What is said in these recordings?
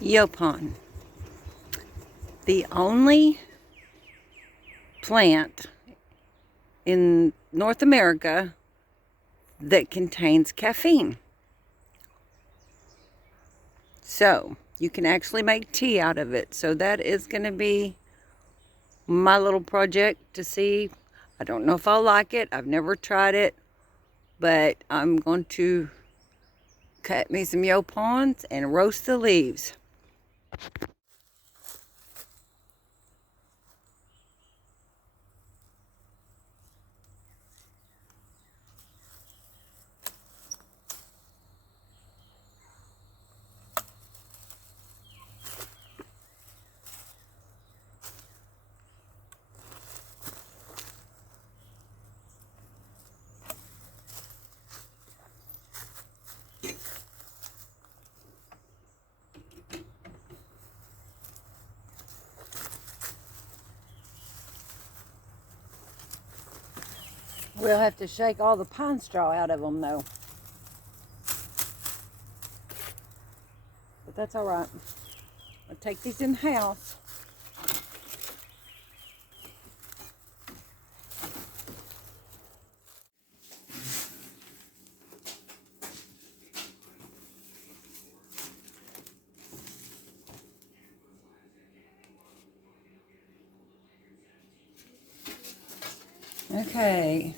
Yaupon, the only plant in North America that contains caffeine. So you can actually make tea out of it. So that is going to be my little project to see. I don't know if I'll like it. I've never tried it, but I'm going to cut me some yaupons and roast the leaves. We'll have to shake all the pine straw out of them though. But that's all right. I'll take these in the house. Okay.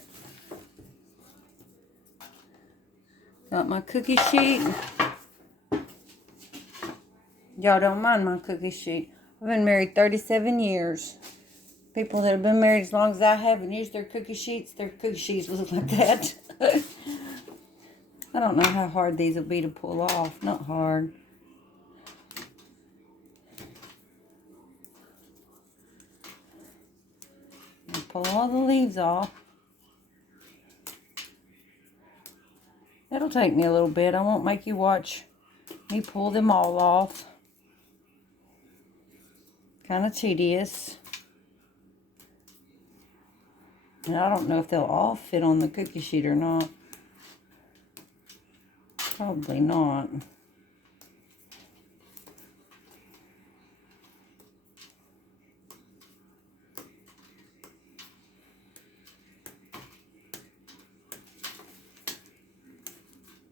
Got my cookie sheet. Y'all don't mind my cookie sheet. I've been married 37 years. People that have been married as long as I have and used their cookie sheets look like that. I don't know how hard these will be to pull off. Not hard. I'll pull all the leaves off. It'll take me a little bit. I won't make you watch me pull them all off. Kind of tedious. And I don't know if they'll all fit on the cookie sheet or not. Probably not.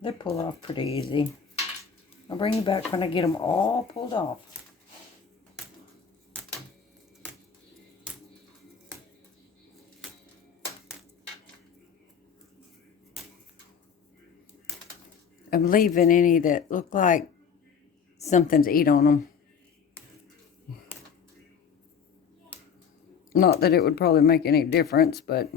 They pull off pretty easy. I'll bring you back when I get them all pulled off. I'm leaving any that look like something to eat on them. Not that it would probably make any difference, but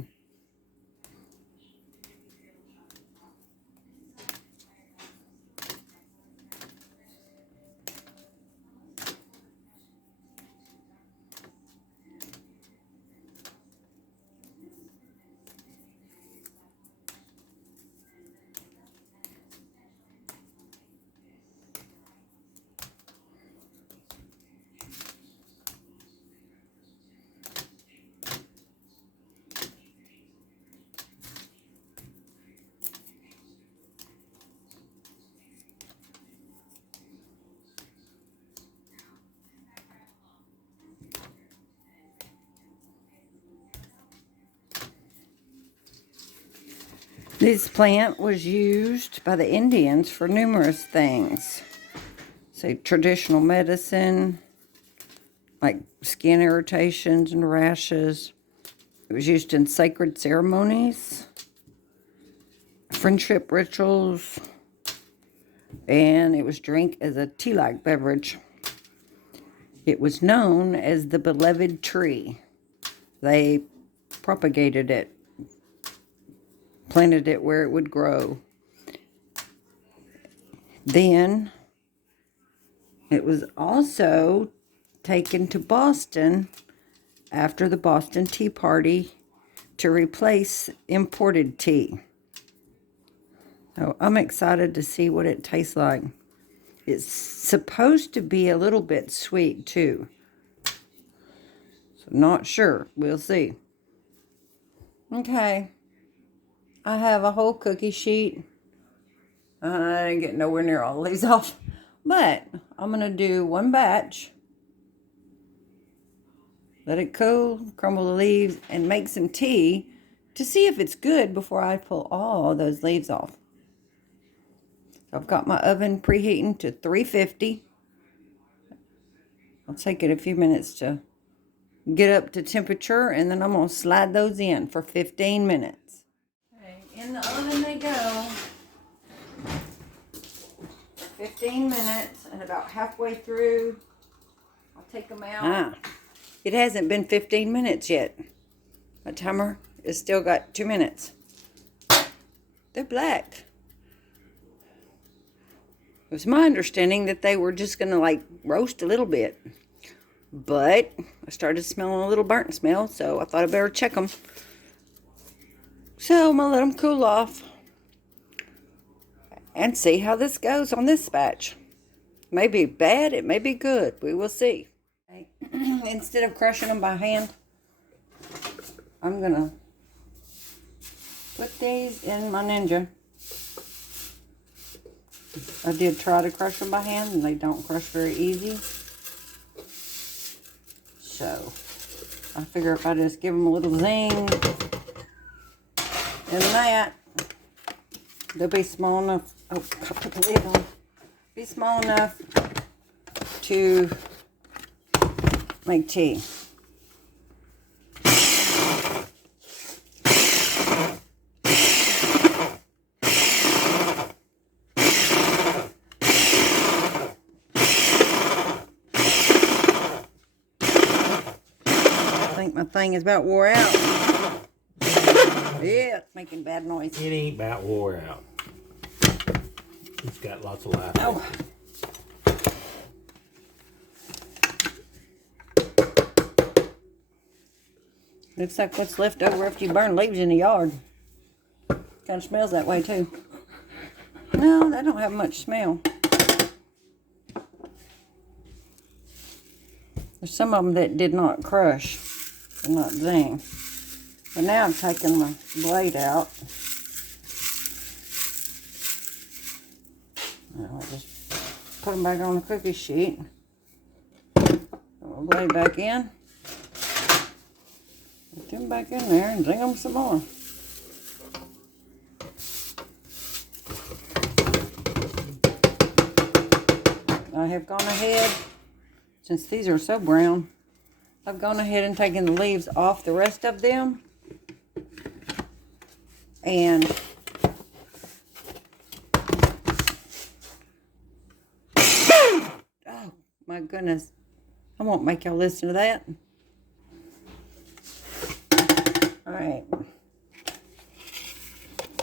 this plant was used by the Indians for numerous things. Say traditional medicine, like skin irritations and rashes. It was used in sacred ceremonies, friendship rituals, and it was drank as a tea-like beverage. It was known as the beloved tree. They propagated it, planted it where it would grow. Then it was also taken to Boston after the Boston Tea Party to replace imported tea. So I'm excited to see what it tastes like. It's supposed to be a little bit sweet too. So not sure. We'll see. Okay. I have a whole cookie sheet. I didn't get nowhere near all of these off. But I'm going to do one batch. Let it cool, crumble the leaves, and make some tea to see if it's good before I pull all those leaves off. So I've got my oven preheating to 350. I'll take it a few minutes to get up to temperature, and then I'm going to slide those in for 15 minutes. Okay, in the oven they go. 15 minutes, and about halfway through, I'll take them out. It hasn't been 15 minutes yet. My timer has still got 2 minutes. They're black. It was my understanding that they were just going to like roast a little bit. But I started smelling a little burnt smell, so I thought I better check them. So I'm going to let them cool off and see how this goes on this batch. It may be bad, it may be good. We will see. Instead of crushing them by hand, I'm going to put these in my Ninja. I did try to crush them by hand, and they don't crush very easy. So I figure if I just give them a little zing and that, they'll be small enough. Oh, I put the lid on. Be small enough to make tea. I think my thing is about wore out. Yeah, it's making bad noise. It ain't about wore out. It's got lots of life. Oh. Looks like what's left over after you burn leaves in the yard. Kind of smells that way too. No, they don't have much smell. There's some of them that did not crush and not zing. But now I'm taking my blade out. Now I'll just put them back on the cookie sheet. Put my blade back in. Put them back in there and zing them some more. I have gone ahead, since these are so brown, I've gone ahead and taken the leaves off the rest of them. And oh my goodness, I won't make y'all listen to that. All right,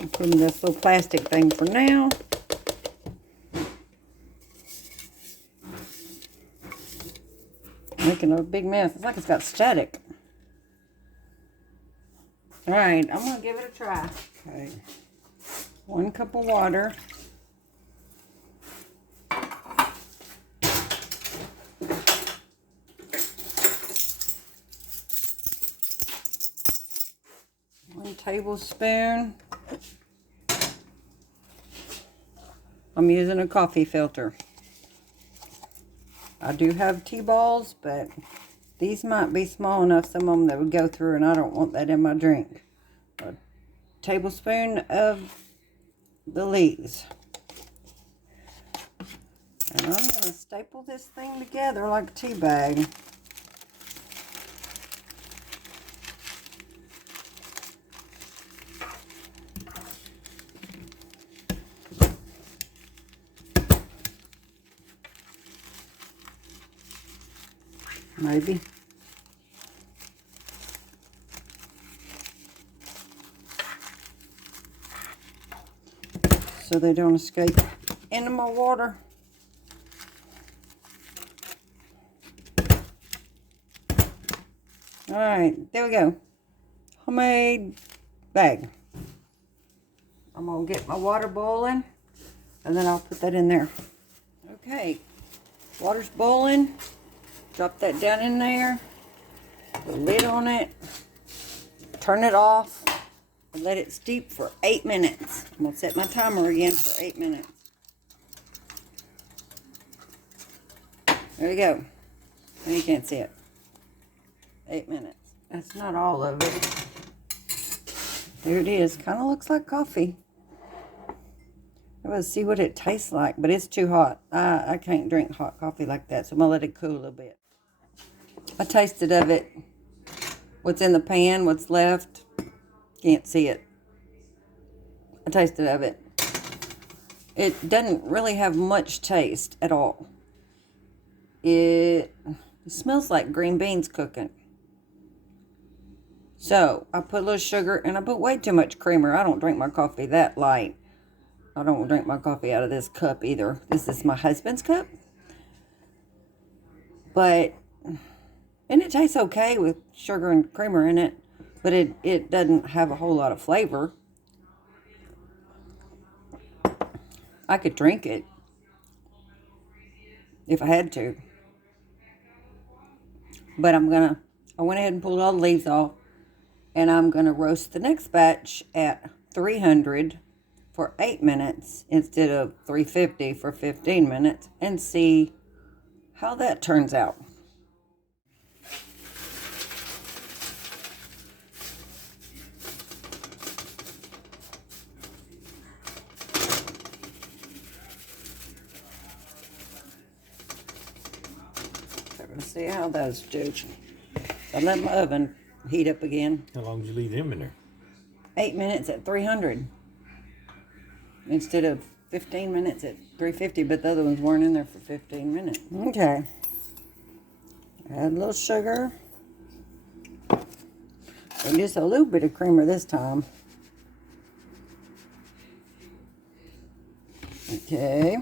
I'm putting this little plastic thing for now. Making a big mess. It's like it's got static. All right, I'm gonna give it a try. Okay, 1 cup of water. One tablespoon. I'm using a coffee filter. I do have tea balls, but these might be small enough, some of them that would go through, and I don't want that in my drink. A tablespoon of the leaves. And I'm going to staple this thing together like a tea bag. Maybe. So they don't escape into my water. All right, there we go. Homemade bag. I'm gonna get my water boiling, and then I'll put that in there. Okay, water's boiling. Drop that down in there, put a lid on it, turn it off, and let it steep for 8 minutes. I'm going to set my timer again for 8 minutes. There we go. And you can't see it. 8 minutes. That's not all of it. There it is. Kind of looks like coffee. Let's see what it tastes like, but it's too hot. I can't drink hot coffee like that, so I'm going to let it cool a little bit. I tasted of it. What's in the pan, what's left. Can't see it. I tasted of it. It doesn't really have much taste at all. It smells like green beans cooking. So, I put a little sugar, and I put way too much creamer. I don't drink my coffee that light. I don't drink my coffee out of this cup either. This is my husband's cup. But, and it tastes okay with sugar and creamer in it. But it doesn't have a whole lot of flavor. I could drink it if I had to. But I went ahead and pulled all the leaves off. And I'm going to roast the next batch at 300 for 8 minutes instead of 350 for 15 minutes and see how that turns out. So we're going to see how those do. I let my oven heat up again. How long did you leave them in there? 8 minutes at 300 instead of 15 minutes at 350, but the other ones weren't in there for 15 minutes. Okay. Add a little sugar. And just a little bit of creamer this time. Okay.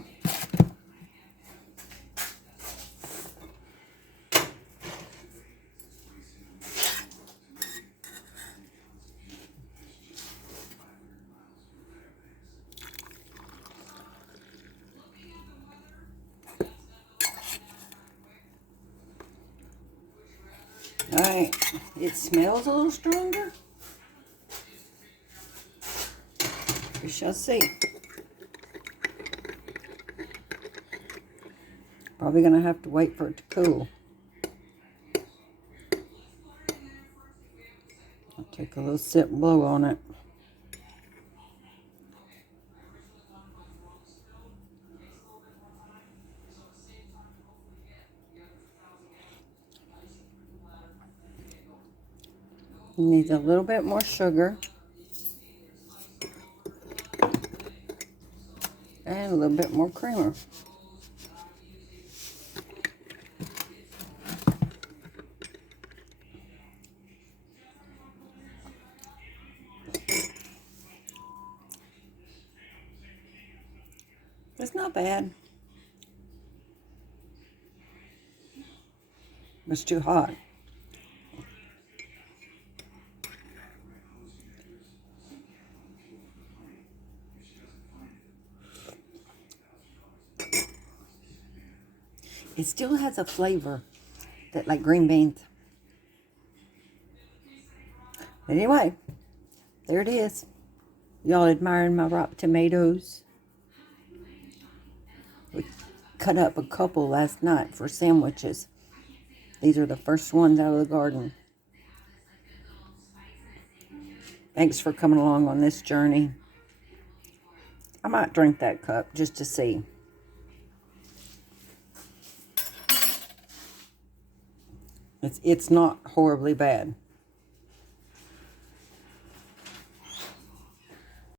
Alright, it smells a little stronger. We shall see. Probably going to have to wait for it to cool. I'll take a little sip and blow on it. Needs a little bit more sugar. And a little bit more creamer. It's not bad. It's too hot. It still has a flavor that like green beans. Anyway, there it is. Y'all admiring my ripe tomatoes? We cut up a couple last night for sandwiches. These are the first ones out of the garden. Thanks for coming along on this journey. I might drink that cup just to see. It's not horribly bad.